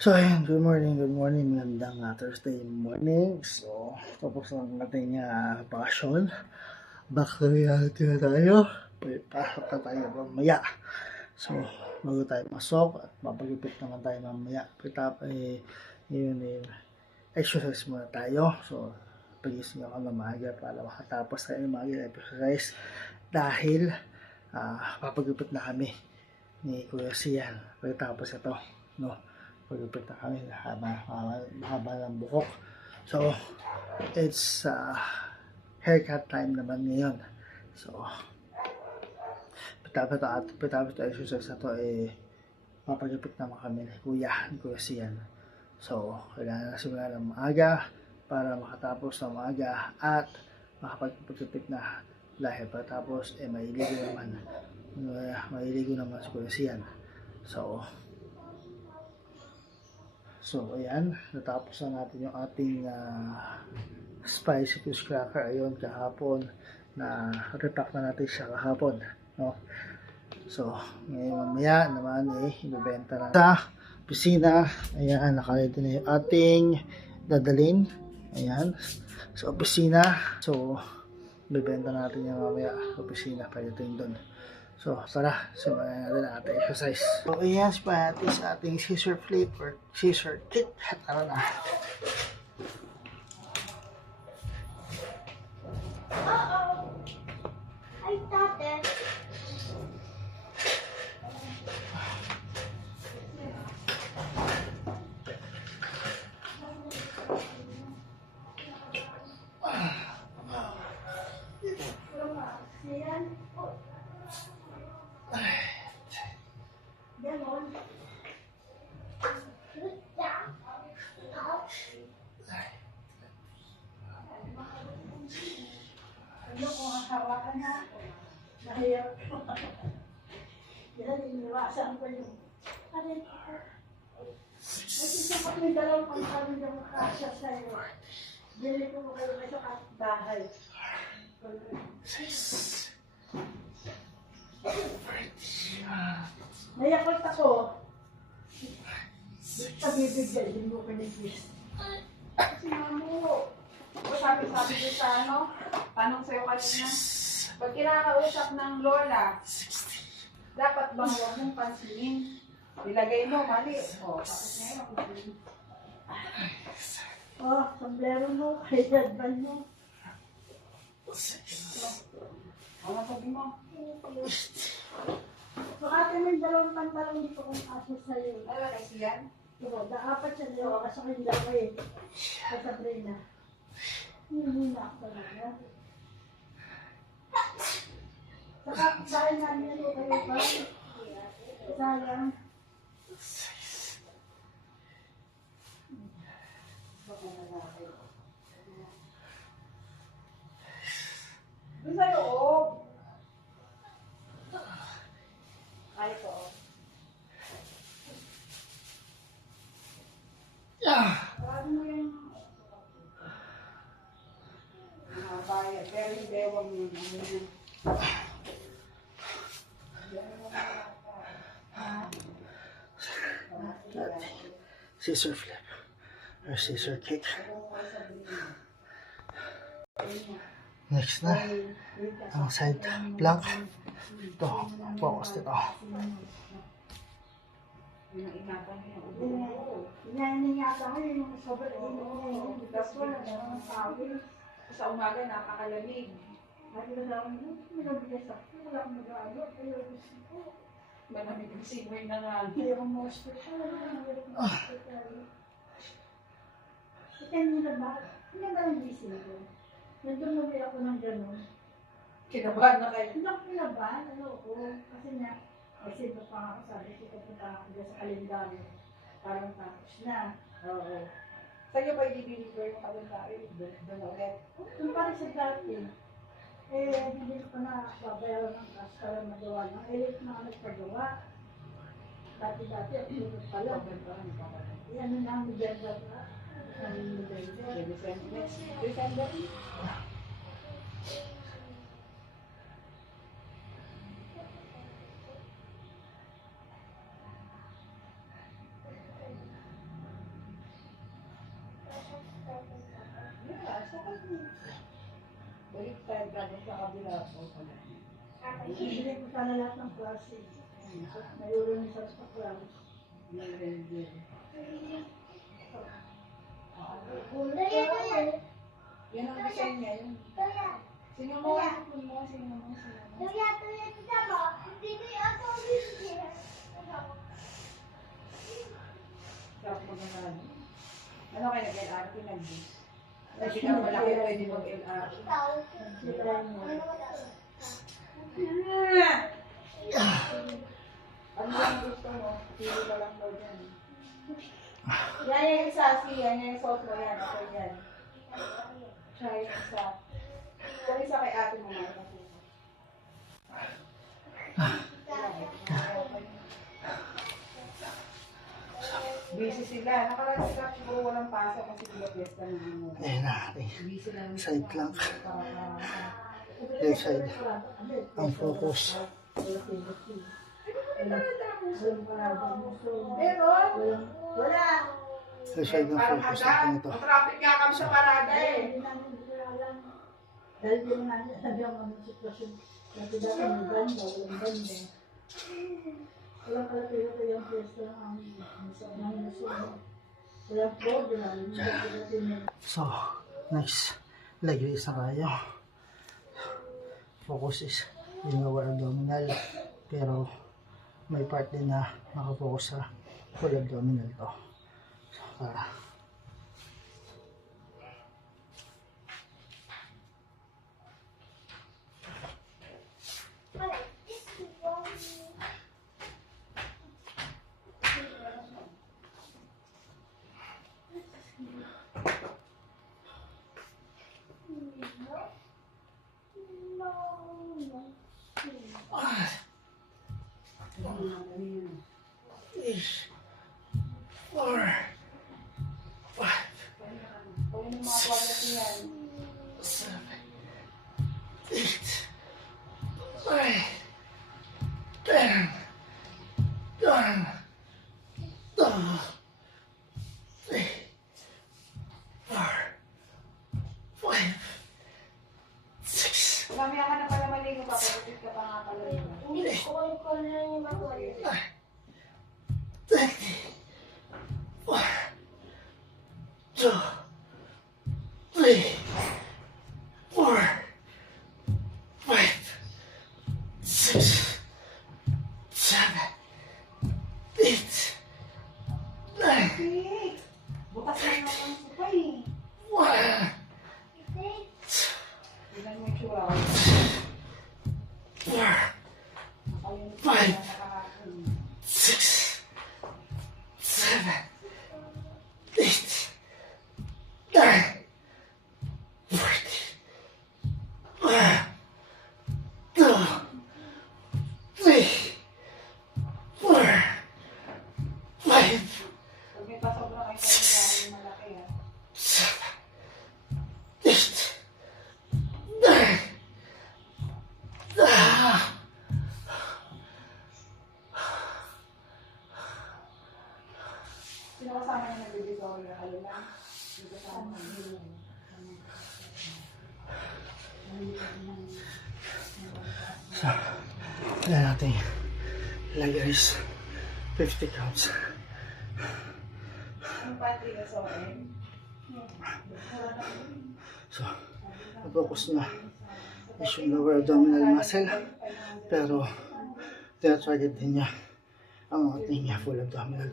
So ayun, good morning, magandang Thursday morning. So, tapos lang natin bakasyon. Back to reality na tayo. Pasok na tayo mamaya. So, bago tayo masok at mapagipit naman tayo mamaya. Exercise muna tayo. So, pagising ako na maaga para makatapos tayo ng maaga exercise. Dahil, papagipit na kami ni Kuya Sian. Pagkatapos ito, no? Pagupit na kami, mahaba ng buhok. So, it's haircut time naman ngayon. So, pitapit exercise na to, papagupit naman kami ni Kuya Sian. So, kailangan na simula ng maaga para makatapos ng maaga at makapagpagupit na dahil pagkatapos, mailigo naman si Kuya Sian. So, ayan, natapos na natin yung ating spicy fish cracker. Ayun, kahapon, na repack na natin siya kahapon, no? So, ngayon mamaya naman ibebenta na sa opisina. Ayan, nakalito na yung ating dadalhin. Ayan, sa opisina. So, ibebenta natin yung mamaya sa opisina. Pagdating doon. So, tara, simulan natin ang ating exercise. So, ayan, simulan natin sa ating scissor flip or scissor kick. Tara na. Uh-oh. I thought that. Ano kung hawakan na? Mahirap ko. Yan, iniwasan ko yung... Kasi sa kami dalawang pangkami yung kasya sa'yo. Bili ko kayo sa bahay. Nayakot ako. Pabibigay, hindi mo pinigis. Kasi mo, sabi ko sa tanong sa'yo kanina, pag kinakausap ng lola, dapat bang huwag mong pansinin? Ilagay mo, mali. Tapos ngayon, sombrero mo, headband mo. ano sabi mo? Makati mo yung dalawang pantalong dito kung aso sa'yo. Ay, wala siyan? Diba, daapat siya nila kasi kung dalawa sa Sabrina. Hindi na ako talaga. Saka, dahil namin yung kayo ba? Sayang. Doon sa loob. Ay, ito. Parang mo yung bayad. Pero yung bewang yun. Scissor flip or scissor kick. Next na, ang side plank. Ito, focus dito. Inaningatan ko yung sobrang inong. Tapos wala naman sabi. Sa umaga, napakalamig. At ito daw, minabigas ako. Wala akong mag-alo. Ayaw gusto ko. Malamig ang simoy na nga. Ayaw kong hospital. Ayaw kong hospital. Ito nila ba? Hindi ba ang gising ko? Nandun mo ako ng gano'n. Kinabahan na kayo. Hindi ako kinabahan. Ano ko? Kasi nga, kasi pa ako sabi ko pupunta ako sa kalendaryo. Parang tapos na. Oo. Sa'yo ba i-deliver yung kalendaryo? Doon ulit. Kung parang sa dati, hindi ko na babayaran ng cash para magawa ng elite na nagpagawa. Dati-dati, ako tulog pala. Ano na ang November na? Ang November. December? Baliktad ka doon sa kabila po pala. Hindi ko sana lahat ng klase. Mayroon isa sa klase. Yan ang design niya yun. Sino mo? Sino mo? Sarap mo na. Ano kayo nag-LR? Pinag-bus? Kasi ka malaki pwede mag-LR. Ano yung gusto mo? Pili ka lang daw dyan. Yan yung sassy, yan yung sauce mo yan. Okay yan. Tsaka yung isa. Kung isa kay ate mo nga. Busy sila. Nakaraan sila siguro walang pasok kasi sila fiesta na ano. Ayan na, ating Busy lang. side lang. Left side. Ang focus. Pero, Wala. Left side ng parang focus agad. natin ito. Traffic nga kami sa parada eh. Hindi namin alam. Dahil din namin sabi ang mga sitwasyon. Kasi dati may banda, walang banda. Walang kalapiro ko yung pwesto ng aming nasunod. Walang program. So, next leg raise na tayo. Focus is yung lower abdominal. Pero may part din na nakafocus sa full abdominal to. So, para Kung yung mga toilet niyan. 7, 8, 9, 10, 11, 12, 3, 4, 5, 6, Mamaya ka na pala maligo pa. Pagkakit ka pa nga pala. Hindi ko na yung matuloy. 20, 1, 2, 3, 4, 5, 6, 7, 8, 9, Bukas lang naman sa pa eh. 1, Tignan mo yung tsura ko. 4, Ayun, 5, nakakahapon. 6, 7, 8, 9, 40, 1, 2, 3, 4, 5, Pag may pasobra kayo sa malaki ah. 7, 8, 9, Sino kasama niya nag-Victoria? Kayo lang? Sino kasama niya? So, yan natin leg raise 50 counts. Ang pantry ka sa oil? So, focus na is yung lower abdominal muscle, pero tinatarget din niya ang ating full abdominal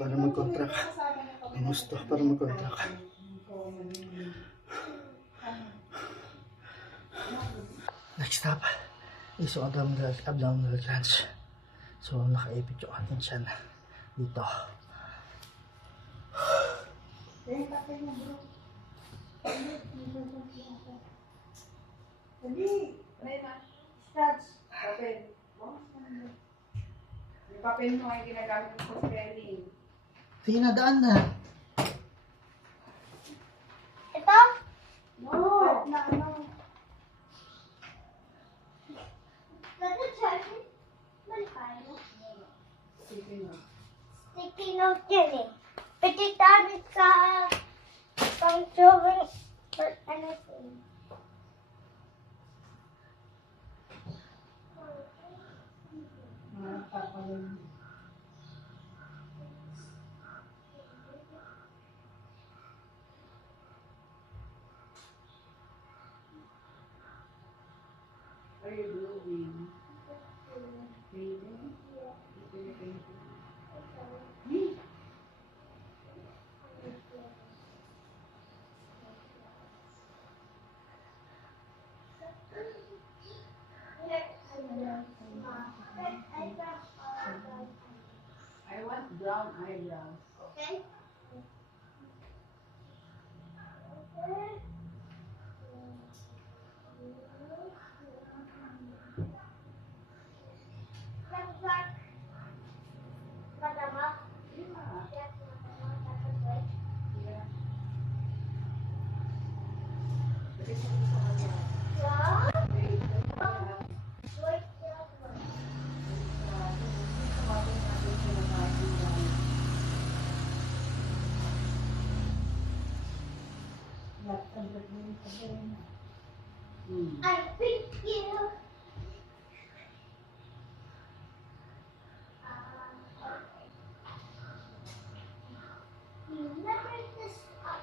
para mag-contract. Pinusto para mag-contract. Next up is yung abdominal crunch. So, nakaipit yung ating tiyan dito. Hindi. Rena, Starts. papel. Yung papel mo ay ginagamit mo sa spelling. Sige na, daan na. Ito? No. Na ano? Sige mo. Sticky note yan eh. Petitan sa Pang children for anything. What are you doing? Reading? I want brown eyebrows. Okay. Yeah. I think you. You never this up.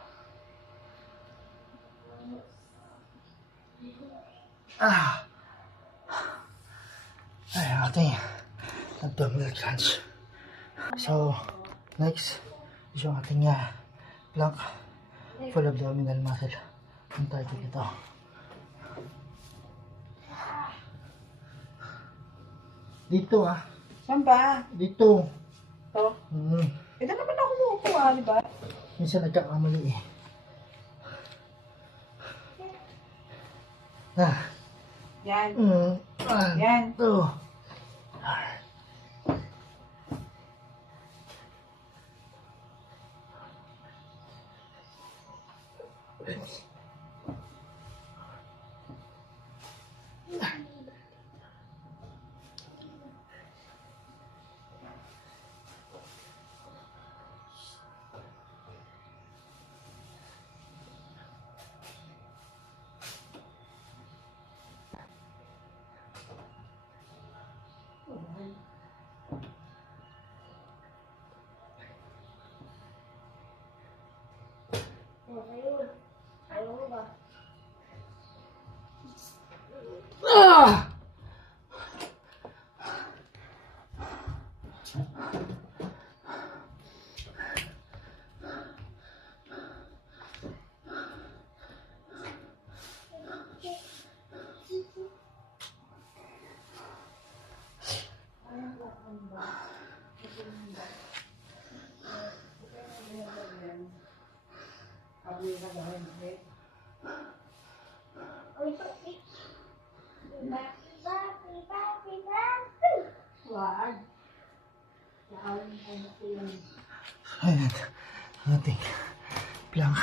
Ah! Ay, ating abdominal crunch. So, next is yung ating plank full abdominal muscle. Ang target ito. Dito Saan ba? Dito. To? Ito naman ako umuupo di ba? Minsan nagkakamali eh. Yan. Yan. Yan. Ito. Ah! Wag. Ayan. Ating plank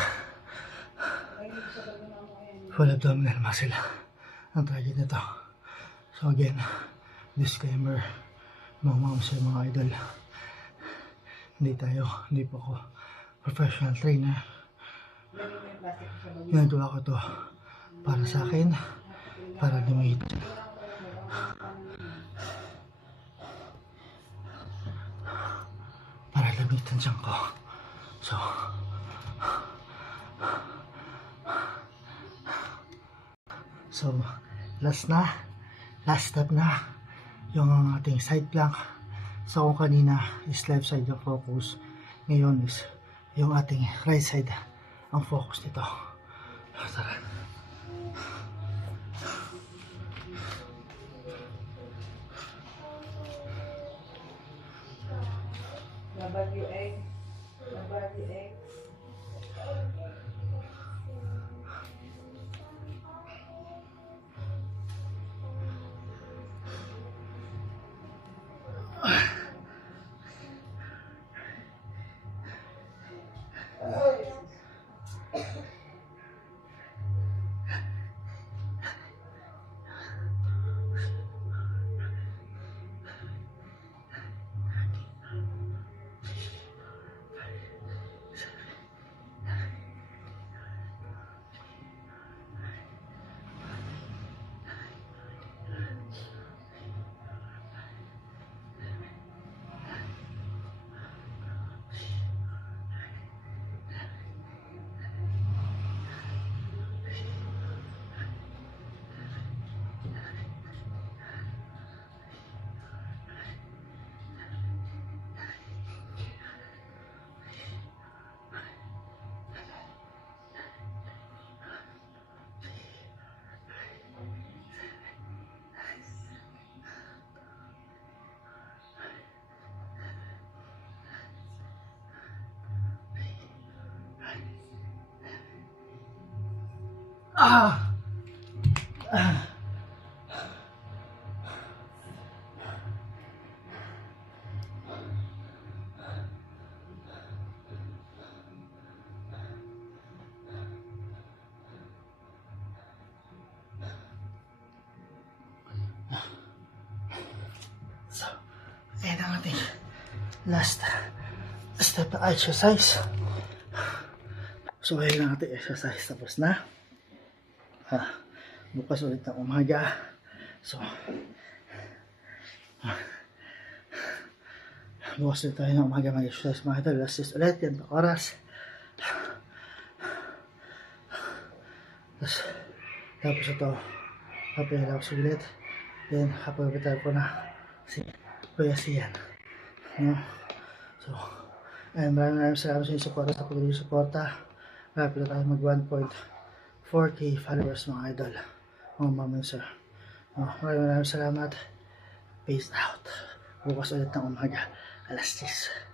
full abdominal muscle. Ang target nito. So again, disclaimer, mga mga idol. Hindi po ako professional trainer. Ginagawa ko to para sa akin, para limit. Para lamitan siyang ko. So, last step na yung ating side plank. So, kung kanina is left side yung focus, ngayon is yung ating right side ang focus nito. Tara. WX. WX. Ah! Ah! So, ayan ang ating last step na exercise. So, ayan ang ating exercise. Tapos na. Bukas ulit ng umaga. So, bukas ulit tayo ng umaga mag-exercise mga idol. Last test ulit. Yan ang oras. Tapos ito, papayala ko ulit. Then, kapag-bitar ko na si Kuya Sian. So, maraming salamat sa inyong suporta sa pag-suporta. Malapit na tayo mag 1.4k followers mga idol. Mga mami sir. Maraming salamat. Peace out. Bukas ulit ng umaga. Alas 10.